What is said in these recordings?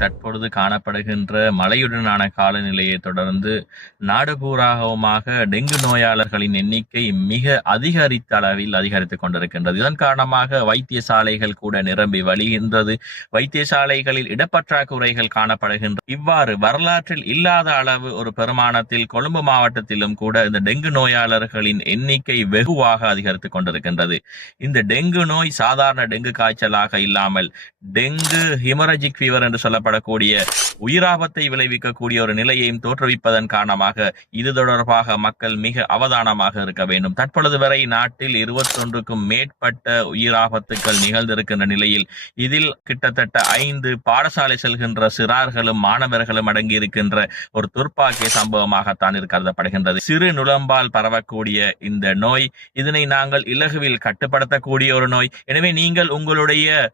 தற்பொழுது காணப்படுகின்ற மழையுடனான காலநிலையை தொடர்ந்து நாடு பூராகவுமாக டெங்கு நோயாளர்களின் எண்ணிக்கை மிக அதிகரித்த அளவில் அதிகரித்துக் கொண்டிருக்கின்றது. இதன் காரணமாக வைத்தியசாலைகள் கூட நிரம்பி வழிகின்றது. வைத்தியசாலைகளில் இடப்பற்றாக்குறைகள் காணப்படுகின்ற இவ்வாறு வரலாற்றில் இல்லாத அளவு ஒரு பெருமானத்தில் கொழும்பு மாவட்டத்திலும் கூட இந்த டெங்கு நோயாளர்களின் எண்ணிக்கை வெகுவாக அதிகரித்துக் கொண்டிருக்கின்றது. இந்த டெங்கு நோய் சாதாரண டெங்கு காய்ச்சலாக இல்லாமல் டெங்கு ஹிமரஜிக் ஃபீவர் என்று சொல்லப்படக்கூடிய உயிராபத்தை விளைவிக்கக்கூடிய ஒரு நிலையையும் தோற்றுவிப்பதன் காரணமாக இது தொடர்பாக மக்கள் மிக அவதானமாக இருக்க வேண்டும். தற்பொழுது வரை நாட்டில் 21க்கும் மேற்பட்ட உயிராபத்துக்கள் நிகழ்ந்திருக்கின்ற நிலையில் இதில் கிட்டத்தட்ட 5 பாடசாலை செல்கின்ற சிறார்களும் மாணவர்களும் அடங்கி இருக்கின்ற ஒரு துர்ப்பாக்கிய சம்பவமாகத்தான் கருதப்படுகின்றது. சிறு நுளம்பால் பரவக்கூடிய இந்த நோய், இதனை நாங்கள் இலகுவில் கட்டுப்படுத்தக்கூடிய ஒரு நோய். எனவே நீங்கள் உங்களுடைய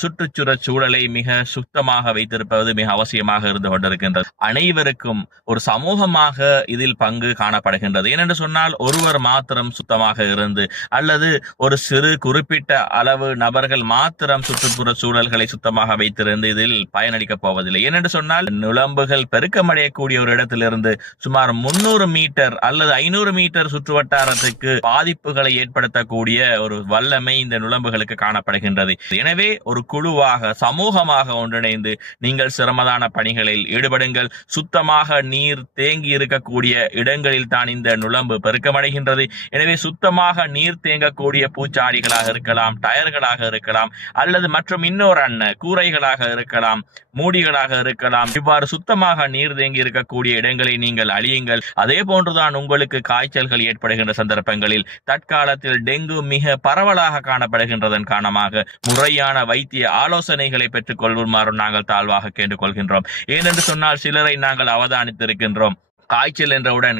சுற்றுச்சூழல் சூழலை மிக சுத்தமாக வைத்திருப்பது மிக அவசியமாக இருந்து கொண்டிருக்கின்றது. அனைவருக்கும் ஒரு சமூகமாக இதில் பங்கு காணப்படுகின்றது. ஏனென்று சொன்னால் ஒருவர் மாத்திரம் சுத்தமாக இருந்து அல்லது ஒரு சிறு குறிப்பிட்ட அளவு நபர்கள் மாத்திரம் சுற்றுப்புற சூழல்களை சுத்தமாக வைத்திருந்து இதில் பயனளிக்கப் போவதில்லை. ஏனென்று சொன்னால் நுளம்புகள் பெருக்கமடையக்கூடிய ஒரு இடத்திலிருந்து சுமார் 300 மீட்டர் அல்லது 500 மீட்டர் சுற்று வட்டாரத்துக்கு பாதிப்புகளை ஏற்படுத்தக்கூடிய ஒரு வல்லமை இந்த நுளம்புகளுக்கு காணப்படுகின்றது. எனவே ஒரு குழுவாக சமூகமாக ஒன்றிணைந்து நீங்கள் சிரமதான பணிகளில் ஈடுபடுங்கள். சுத்தமாக நீர் தேங்கி இருக்கக்கூடிய இடங்களில் தான் இந்த நுளம்பு பெருக்கமடைகின்றது. எனவே சுத்தமாக நீர் தேங்கக்கூடிய பூச்சாடிகளாக இருக்கலாம், டயர்களாக இருக்கலாம், அல்லது மற்றும் இன்னொரு கூரைகளாக இருக்கலாம், மூடிகளாக இருக்கலாம். இவ்வாறு சுத்தமாக நீர் தேங்கி இருக்கக்கூடிய இடங்களை நீங்கள் அழியுங்கள். அதே போன்றுதான் உங்களுக்கு காய்ச்சல்கள் ஏற்படுகின்ற சந்தர்ப்பங்களில் தற்காலத்தில் டெங்கு மிக பரவலாக காணப்படுகின்றதன் காரணமாக முறையான வைத்திய ஆலோசனைகளை பெற்றுக் கொள்ளுமாறு நாங்கள் தாழ்வாக கேட்டுக்கொள்கின்றோம். ஏனென்று சொன்னால் சிலரை நாங்கள் அவதானித்திருக்கின்றோம். காய்ச்சல் என்றவுடன்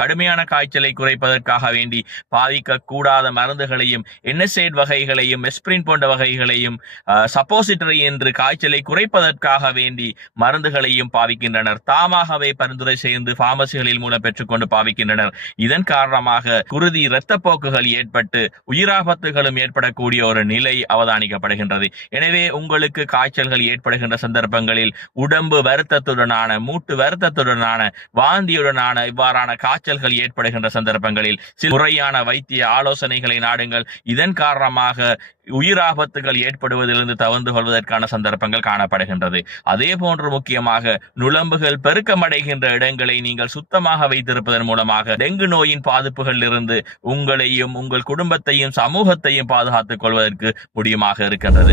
கடுமையான காய்ச்சலை குறைப்பதற்காக வேண்டி பாதிக்க கூடாத மருந்துகளையும் NSAID வகைகளையும் எஸ்பிரின் போன்ற வகைகளையும் சப்போசிட்டரி என்று காய்ச்சலை குறைப்பதற்காக வேண்டி மருந்துகளையும் பாவிக்கின்றனர். தாமாகவே பரிந்துரை செய்து பார்மசிகளில் மூலம் பெற்றுக்கொண்டு பாவிக்கின்றனர். இதன் காரணமாக குருதி இரத்தப்போக்குகள் ஏற்பட்டு உயிராபத்துகளும் ஏற்படக்கூடிய ஒரு நிலை அவதானிக்கப்படுகின்றது. எனவே உங்களுக்கு காய்ச்சல்கள் ஏற்படுகின்ற சந்தர்ப்பங்களில் உடம்பு வருத்தத்துடனான, மூட்டு வருத்தத்துடனான, வாந்தியுடனான இவ்வாறான காய்ச்சல்கள் ஏற்படுகின்ற சந்தர்ப்பங்களில் முறையான வைத்திய ஆலோசனைகளை நாடுங்கள். இதன் காரணமாக உயிராபத்துகள் ஏற்படுவதிலிருந்து தவிர்த்து கொள்வதற்கான சந்தர்ப்பங்கள் காணப்படுகின்றது. அதே போன்று முக்கியமாக நுளம்புகள் பெருக்கமடைகின்ற இடங்களை நீங்கள் சுத்தமாக வைத்திருப்பதன் மூலமாக டெங்கு நோயின் பாதிப்புகளில் இருந்து உங்களையும் உங்கள் குடும்பத்தையும் சமூகத்தையும் பாதுகாத்துக் கொள்வதற்கு முடியுமாக இருக்கின்றது.